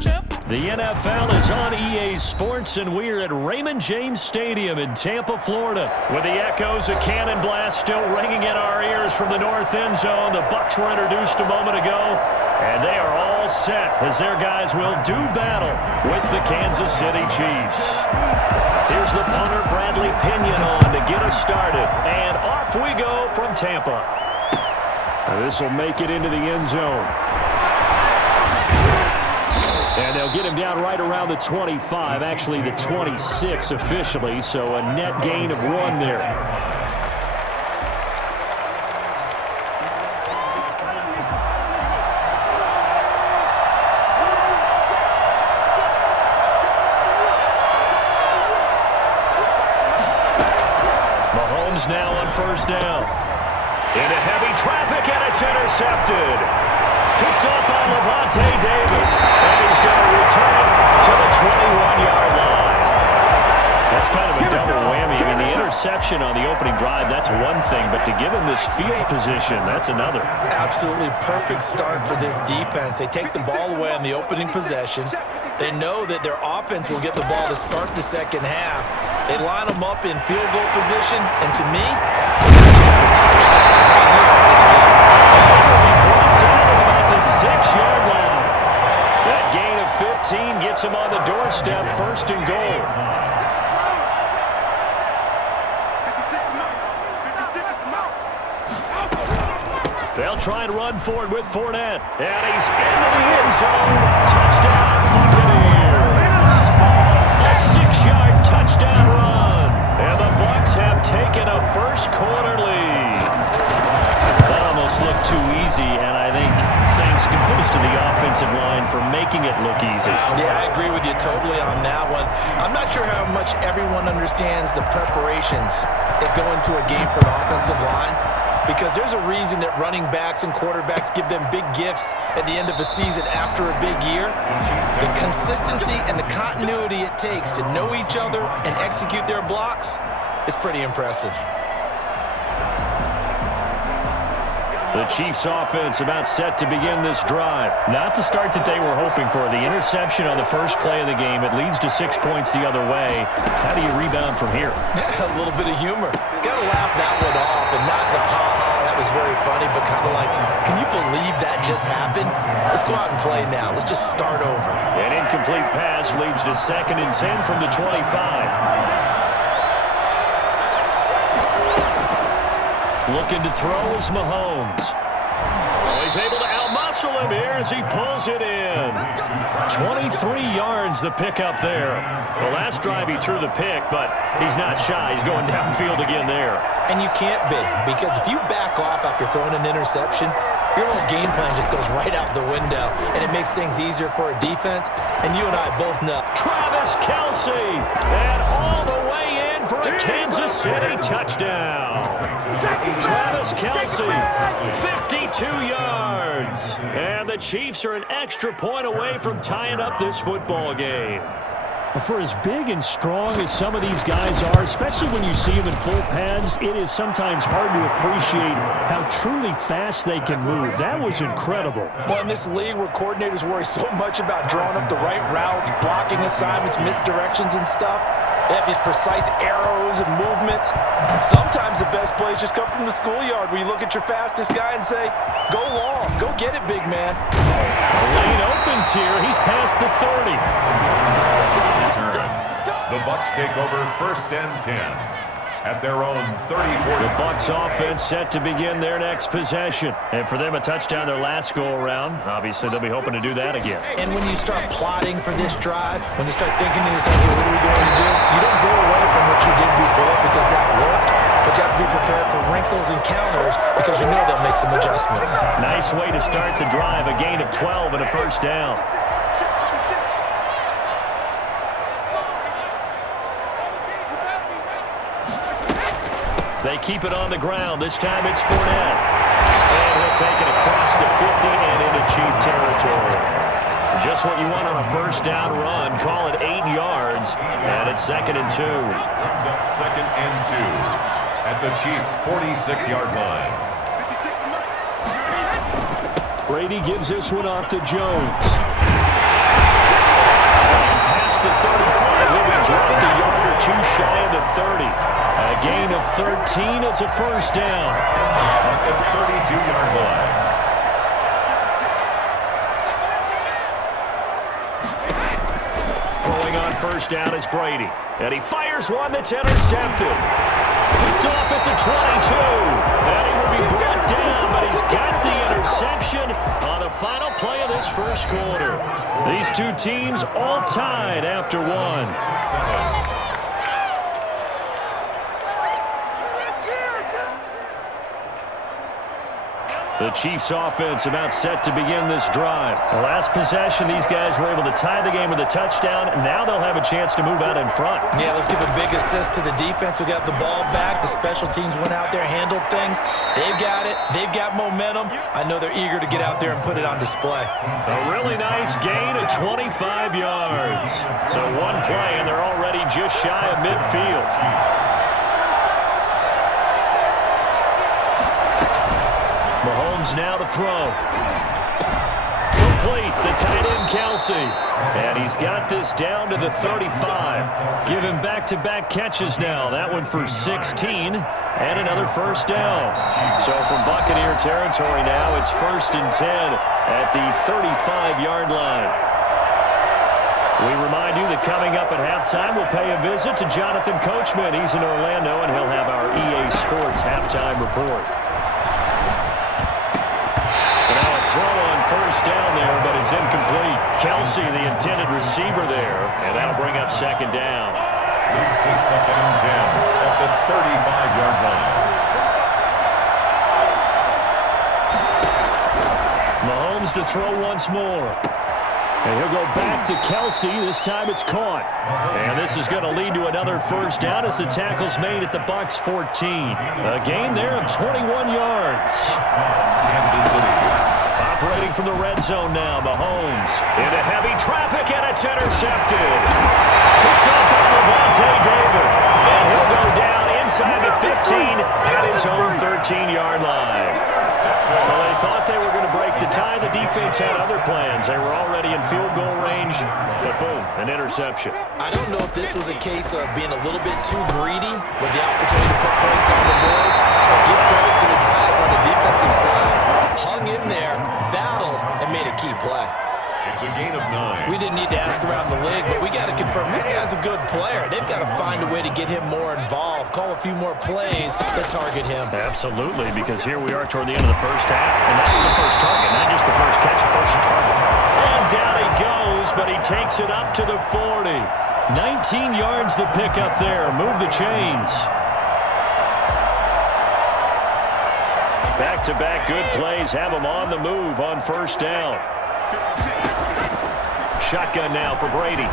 The NFL is on EA Sports, and we're at Raymond James Stadium in Tampa, Florida. With the echoes of cannon blast still ringing in our ears from the north end zone, the Bucs were introduced a moment ago, and they are all set as their guys will do battle with the Kansas City Chiefs. Here's the punter, Bradley Pinion, on to get us started, and off we go from Tampa. This will make it into the end zone. And they'll get him down right around the 25, actually the 26 officially, so a net gain of 1 there. Mahomes now on first down. Into heavy traffic, and it's intercepted. Picked up by Levante David. And he's going to return it to the 21-yard line. That's kind of a double whammy. I mean, the interception on the opening drive, that's one thing. But to give him this field position, that's another. Absolutely perfect start for this defense. They take the ball away on the opening possession. They know that their offense will get the ball to start the second half. They line them up in field goal position. And to me, the 6-yard line. That gain of 15 gets him on the doorstep, first and goal. They'll try and run for it with Fournette. And he's into the end zone. Touchdown, Buccaneers. A 6-yard touchdown run. And the Bucs have taken a first-quarter lead. That almost looked too easy, and I think thanks goes to the offensive line for making it look easy. Yeah, I agree with you totally on that one. I'm not sure how much everyone understands the preparations that go into a game for an offensive line, because there's a reason that running backs and quarterbacks give them big gifts at the end of a season after a big year. The consistency and the continuity it takes to know each other and execute their blocks is pretty impressive. The Chiefs' offense about set to begin this drive. Not the start that they were hoping for. The interception on the first play of the game. It leads to 6 points the other way. How do you rebound from here? A little bit of humor. Got to laugh that one off, and not the ha-ha, that was very funny, but kind of like, can you believe that just happened? Let's go out and play now. Let's just start over. An incomplete pass leads to 2nd and 10 from the 25. Looking to throw is Mahomes. Oh, he's able to outmuscle him here as he pulls it in. 23 yards the pick up there. The last drive he threw the pick, but he's not shy. He's going downfield again there. And you can't be, because if you back off after throwing an interception, your whole game plan just goes right out the window, and it makes things easier for a defense. And you and I both know. Travis Kelce, and all the way in for a Kansas City touchdown. Travis Kelce, 52 yards. And the Chiefs are an extra point away from tying up this football game. For as big and strong as some of these guys are, especially when you see them in full pads, it is sometimes hard to appreciate how truly fast they can move. That was incredible. Well, in this league where coordinators worry so much about drawing up the right routes, blocking assignments, misdirections and stuff, they have these precise arrows and movements. Sometimes the best plays just come from the schoolyard, where you look at your fastest guy and say, go long, go get it, big man. The lane opens here. He's past the 30. The Bucs take over 1st and 10 at their own 34. The Bucs offense set to begin their next possession. And for them, a touchdown their last go-around. Obviously, they'll be hoping to do that again. And when you start plotting for this drive, when you start thinking to yourself, hey, what are we going to do? You don't go away from what you did before because that worked. But you have to be prepared for wrinkles and counters because you know they'll make some adjustments. Nice way to start the drive. A gain of 12 and a first down. They keep it on the ground. This time it's Fournette. And he'll take it across the 50 and into Chief territory. Just what you want on a first down run. Call it 8 yards. And it's 2nd and 2. Brings up 2nd and 2 at the Chiefs' 46-yard line. Brady gives this one off to Jones. 13. It's a first down. At the 32-yard line. Throwing on first down is Brady. And he fires one that's intercepted. Picked off at the 22. And he will be brought down, but he's got the interception on the final play of this first quarter. These two teams all tied after one. The Chiefs offense about set to begin this drive. The last possession, these guys were able to tie the game with a touchdown, and now they'll have a chance to move out in front. Yeah, let's give a big assist to the defense who got the ball back. The special teams went out there, handled things. They've got it. They've got momentum. I know they're eager to get out there and put it on display. A really nice gain of 25 yards. So one play, and they're already just shy of midfield. Mahomes now to throw. Complete, the tight end Kelsey. And he's got this down to the 35. Give him back-to-back catches now. That one for 16 and another first down. So from Buccaneer territory now, it's 1st and 10 at the 35-yard line. We remind you that coming up at halftime, we'll pay a visit to Jonathan Coachman. He's in Orlando, and he'll have our EA Sports halftime report. Throw on first down there, but it's incomplete. Kelsey, the intended receiver there, and that'll bring up second down. Moves to 2nd and 10 at the 35-yard line. Mahomes to throw once more. And he'll go back to Kelsey. This time it's caught. And this is going to lead to another first down as the tackle's made at the Bucs 14. A gain there of 21 yards. Kansas City. Operating from the red zone now, Mahomes into heavy traffic, and it's intercepted. Picked up by Levante David, and he'll go down inside the 15 at his own 13-yard line. Well, they thought they were going to break the tie. The defense had other plans. They were already in field goal range, but boom, an interception. I don't know if this was a case of being a little bit too greedy with the opportunity to put points on the board, but give credit to the guys on the defensive side. Hung in there, battled, and made a key play. It's a gain of 9. We didn't need to ask around the league, but we got to confirm this guy's a good player. They've got to find a way to get him more involved, call a few more plays that target him. Absolutely, because here we are toward the end of the first half, and that's the first target, not just the first catch, the first target. And down he goes, but he takes it up to the 40. 19 yards the pick up there. Move the chains. Back-to-back good plays have him on the move on first down. Shotgun now for Brady.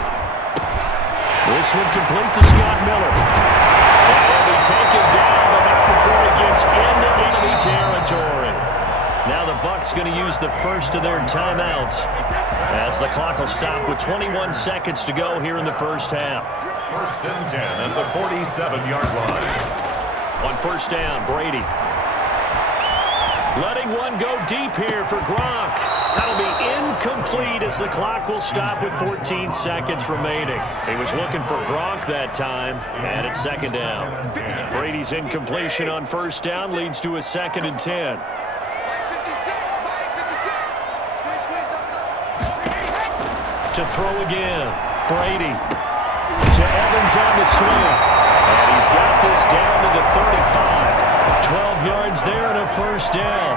This one complete to Scott Miller. And he'll be taken down, but not before it gets into enemy territory. Now the Bucs going to use the first of their timeouts as the clock will stop with 21 seconds to go here in the first half. 1st and 10 at the 47-yard line. On first down, Brady. Letting one go deep here for Gronk. That'll be incomplete as the clock will stop with 14 seconds remaining. He was looking for Gronk that time, and it's second down. Brady's incompletion on first down leads to a 2nd and 10. To throw again, Brady. To Evans on the sling. And he's got this down to the 35. 12 yards there and a first down.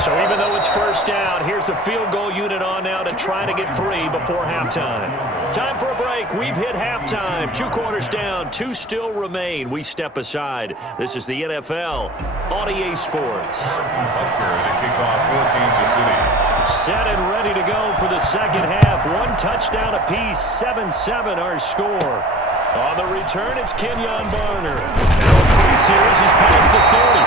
So even though it's first down, here's the field goal unit on now to try to get 3 before halftime. Time for a break. We've hit halftime. 2 quarters down, 2 still remain. We step aside. This is the NFL on EA Sports. Butker to kick off for Kansas City. Set and ready to go for the second half. 1 touchdown apiece, 7-7 our score. On the return, it's Kenyon Barner. Now increase here as he's past the 30.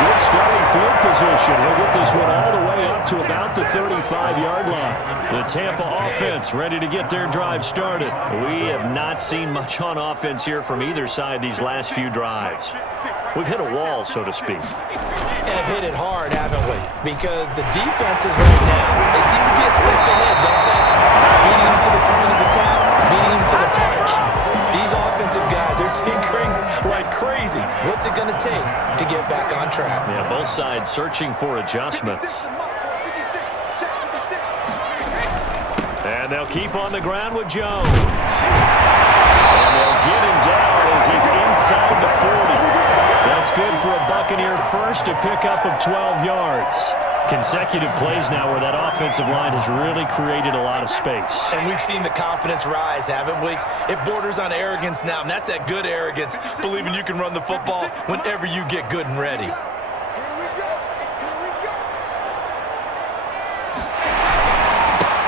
Good starting field position. He'll get this one all the way up to about the 35-yard line. The Tampa offense ready to get their drive started. We have not seen much on offense here from either side these last few drives. We've hit a wall, so to speak. And have hit it hard, haven't we? Because the defenses right now, they seem to be a step ahead, don't they? Beating them to the point of attack, beating them to the punch. These offensive guys, they're tinkering track. Yeah, both sides searching for adjustments. And they'll keep on the ground with Jones. And they'll get him down as he's inside the 40. That's good for a Buccaneer first, a pickup of 12 yards. Consecutive plays now where that offensive line has really created a lot of space. And we've seen the confidence rise, haven't we? It borders on arrogance now, and that's that good arrogance, believing you can run the football whenever you get good and ready.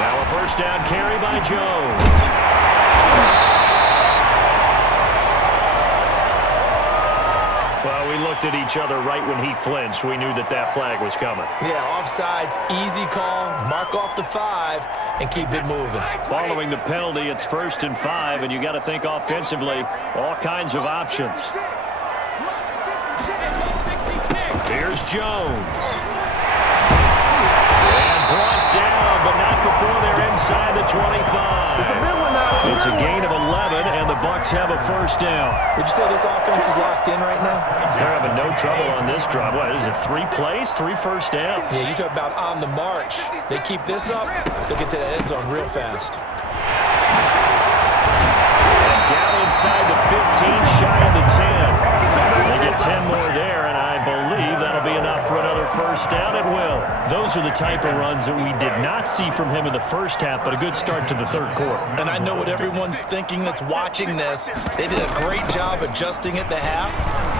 Now a first down carry by Jones. Well, we looked at each other right when he flinched. We knew that that flag was coming. Yeah, offsides, easy call, mark off the 5, and keep it moving. Following the penalty, it's 1st and 5, and you got to think offensively, all kinds of options. Here's Jones. And brought down, but not before they're inside the 25. It's a gain of 11, and the Bucs have a first down. Would you say this offense is locked in right now? They're having no trouble on this drive. What is it, 3 plays, 3 first downs? Yeah, you talk about on the march. They keep this up, they'll get to that end zone real fast. And down inside the 15, shy of the 10. They get 10 more there, and I believe that'll be enough for another first down. It will. Those are the type of runs that we did not see from him in the first half, but a good start to the third quarter. And I know what everyone's thinking that's watching this. They did a great job adjusting at the half.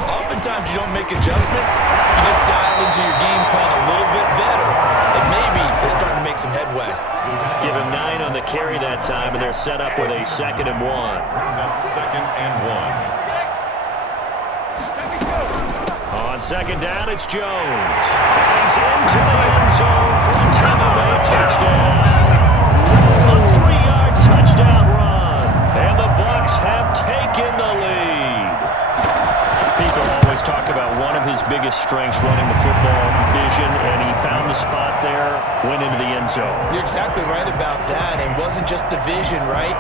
Oftentimes you don't make adjustments. You just dial into your game plan a little bit better, and maybe they're starting to make some headway. Give him 9 on the carry that time, and they're set up with a 2nd and 1. That's 2nd and 1. On 2nd down, it's Jones. He's into the end zone for a Tampa touchdown. A 3-yard touchdown run. And the Bucs have taken the lead. People always talk about one of his biggest strengths running the football, vision, and he found the spot there, went into the end zone. You're exactly right about that. It wasn't just the vision, right?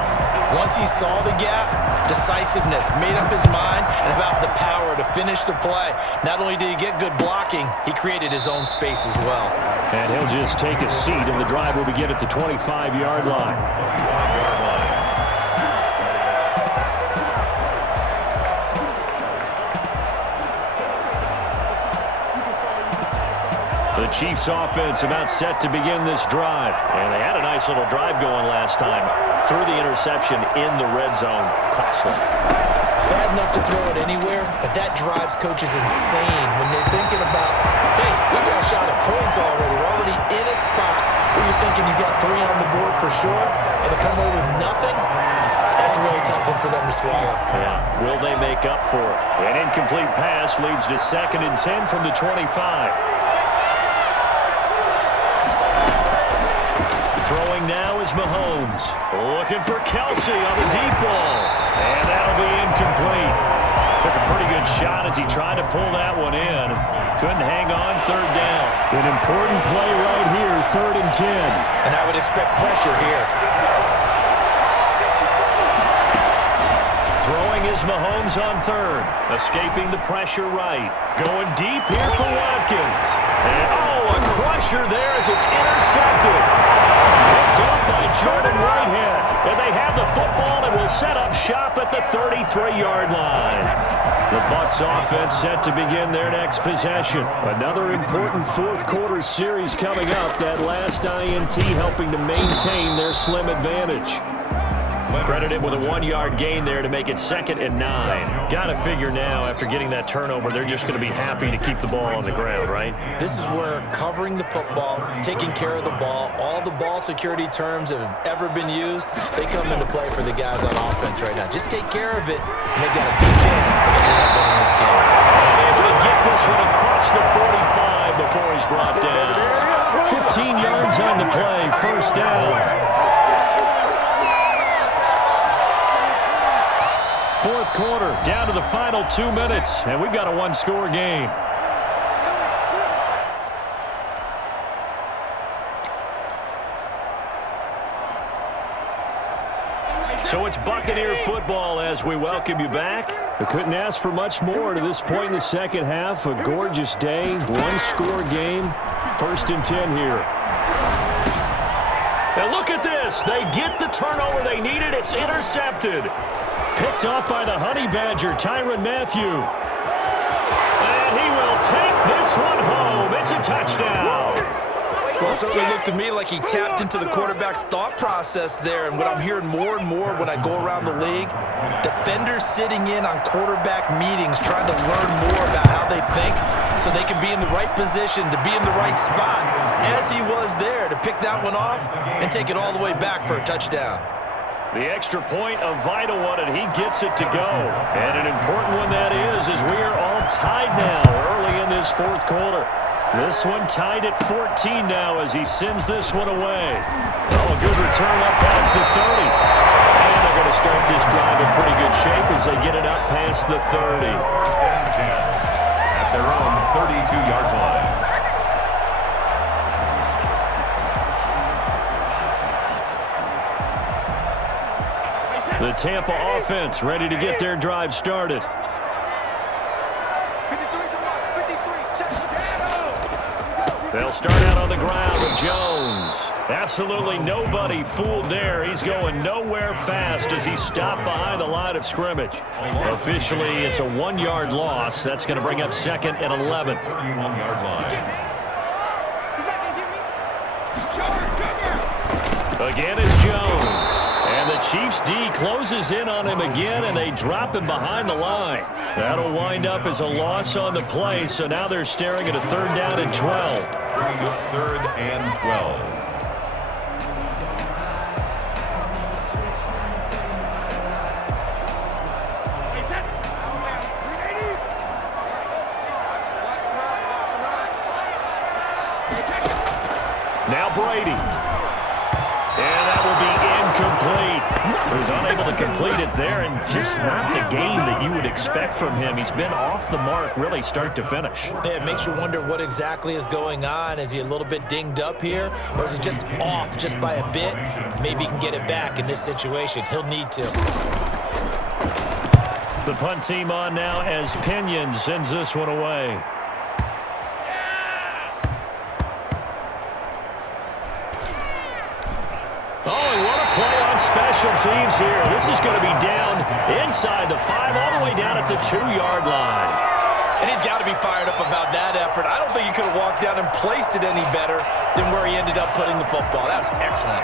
Once he saw the gap, decisiveness, made up his mind, and about the power to finish the play. Not only did he get good blocking, he created his own space as well. And he'll just take a seat, and the drive will begin at the 25-yard line. The Chiefs offense about set to begin this drive. And they had a nice little drive going last time. Threw the interception in the red zone. Costly. Bad enough to throw it anywhere, but that drives coaches insane when they're thinking about, hey, we got a shot at points already. We're already in a spot where you're thinking you got 3 on the board for sure, and to come away with nothing, that's a really tough one for them to swallow. Yeah. Will they make up for it? An incomplete pass leads to 2nd and 10 from the 25. Throwing now is Mahomes. Looking for Kelsey on the deep ball. And that'll be incomplete. Took a pretty good shot as he tried to pull that one in. Couldn't hang on 3rd down. An important play right here, 3rd and 10. And I would expect pressure here. Throwing is Mahomes on 3rd. Escaping the pressure right. Going deep here for Watkins. And a crusher there as it's intercepted. Picked up by Jordan Whitehead. And they have the football and will set up shop at the 33-yard line. The Bucs offense set to begin their next possession. Another important fourth quarter series coming up. That last INT helping to maintain their slim advantage. Credited with a 1-yard gain there to make it 2nd and 9. Got to figure now, after getting that turnover, they're just going to be happy to keep the ball on the ground, right? This is where covering the football, taking care of the ball, all the ball security terms that have ever been used, they come into play for the guys on offense right now. Just take care of it, and they've got a good chance of ending up winning this game. Able to get this one across the 45 before he's brought down. 15 yards on the play, first down. Fourth quarter, down to the final 2 minutes, and we've got a 1-score game. So it's Buccaneer football as we welcome you back. I couldn't ask for much more to this point in the second half. A gorgeous day, one-score game, 1st and 10 here. Now look at this. They get the turnover they needed. It's intercepted. Picked off by the Honey Badger, Tyrann Mathieu. And he will take this one home. It's a touchdown. Well, it certainly looked to me like he tapped into the quarterback's thought process there. And what I'm hearing more and more when I go around the league, defenders sitting in on quarterback meetings trying to learn more about how they think so they can be in the right position to be in the right spot, as he was there to pick that one off and take it all the way back for a touchdown. The extra point, a vital one, and he gets it to go. And an important one that is, as we are all tied now early in this fourth quarter. This one tied at 14 now as he sends this one away. Oh, a good return up past the 30. And they're going to start this drive in pretty good shape as they get it up past the 30. At their own 32-yard line. The Tampa offense ready to get their drive started. They'll start out on the ground with Jones. Absolutely nobody fooled there. He's going nowhere fast as he stopped behind the line of scrimmage. Officially, it's a 1-yard loss. That's going to bring up 2nd and 11. 31-yard line. Again, it's Jones. And the Chiefs D closes in on him again, and they drop him behind the line. That'll wind up as a loss on the play, so now they're staring at a 3rd down and 12. Bringing up 3rd and 12. Now Brady. And that will be incomplete. He was unable to complete it there, and just not the game that you would expect from him. He's been off the mark really start to finish. Yeah, it makes you wonder what exactly is going on. Is he a little bit dinged up here, or is he just off just by a bit? Maybe he can get it back in this situation. He'll need to. The punt team on now as Pinion sends this one away. Special teams here. This is going to be down inside the 5, all the way down at the 2-yard line. And he's got to be fired up about that effort. I don't think he could have walked down and placed it any better than where he ended up putting the football. That was excellent.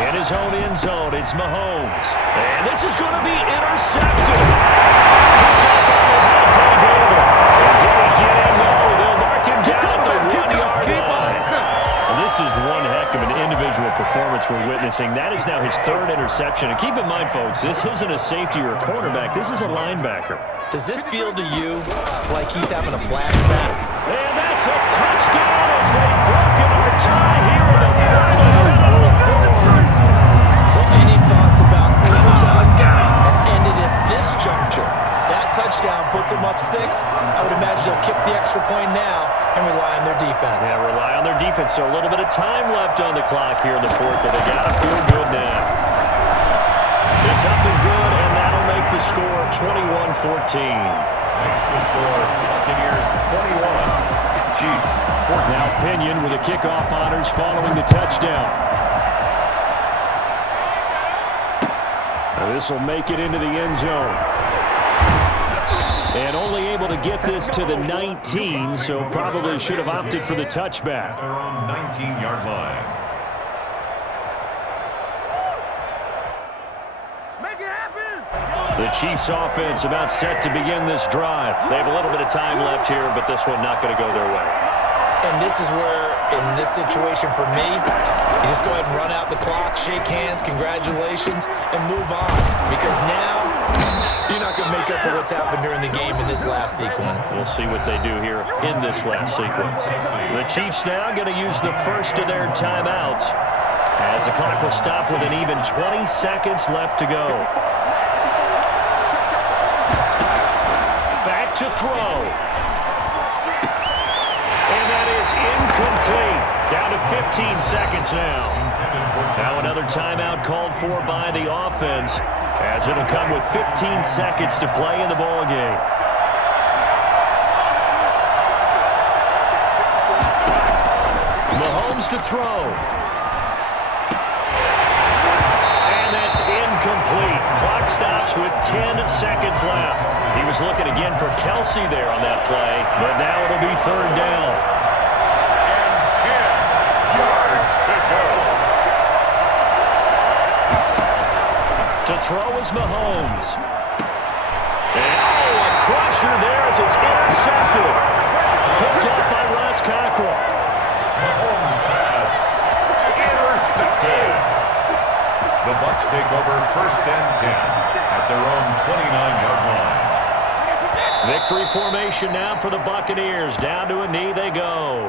In his own end zone, it's Mahomes. And this is going to be intercepted. This is one heck of an individual performance we're witnessing. That is now his 3rd interception. And keep in mind, folks, this isn't a safety or a cornerback. This is a linebacker. Does this feel to you like he's having a flashback? And that's a touchdown as they've broken our tie here in the final minute of the 4th. Well, any thoughts about overtime have ended at this juncture? That touchdown puts them up 6. I would imagine they'll kick the extra point now and rely on their defense. Yeah, rely on their defense. So a little bit of time left on the clock here in the 4th, but they got to feel good now. It's up and good, and that'll make the score 21-14. Makes the score Buccaneers 21, Chiefs 14. Now Pinion with the kickoff honors following the touchdown. Now this will make it into the end zone. And only able to get this to the 19, so probably should have opted for the touchback. Their own 19-yard line. Make it happen! The Chiefs offense about set to begin this drive. They have a little bit of time left here, but this one not going to go their way. And this is where, in this situation for me, you just go ahead and run out the clock, shake hands, congratulations, and move on. Because now, you're not going to make up for what's happened during the game in this last sequence. We'll see what they do here in this last sequence. The Chiefs now going to use the first of their timeouts as the clock will stop with an even 20 seconds left to go. Back to throw. And that is is incomplete. Down to 15 seconds now. Now another timeout called for by the offense, as it'll come with 15 seconds to play in the ballgame. Mahomes to throw. And that's incomplete. Clock stops with 10 seconds left. He was looking again for Kelsey there on that play, but now it'll be third down. And 10 yards to go. To throw is Mahomes. And, a crusher there as it's intercepted. Picked up by Ross Cockrell. Mahomes pass intercepted. The Bucs take over first and 10 at their own 29-yard line. Victory formation now for the Buccaneers. Down to a knee they go.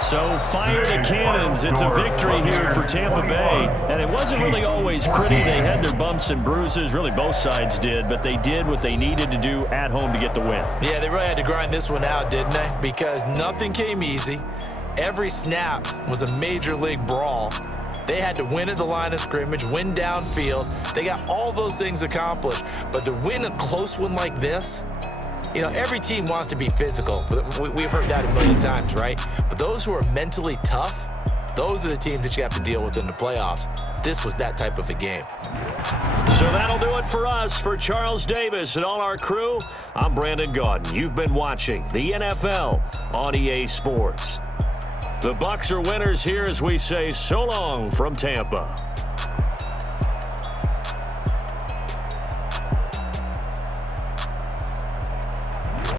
So fire the cannons. It's a victory here for Tampa Bay. And it wasn't really always pretty. They had their bumps and bruises. Really, both sides did. But they did what they needed to do at home to get the win. Yeah, they really had to grind this one out, didn't they? Because nothing came easy. Every snap was a major league brawl. They had to win at the line of scrimmage, win downfield. They got all those things accomplished. But to win a close one like this, you know, every team wants to be physical. We've heard that a million times, right? But those who are mentally tough, those are the teams that you have to deal with in the playoffs. This was that type of a game. So that'll do it for us. For Charles Davis and all our crew, I'm Brandon Gaudin. You've been watching the NFL on EA Sports. The Bucs are winners here as we say so long from Tampa.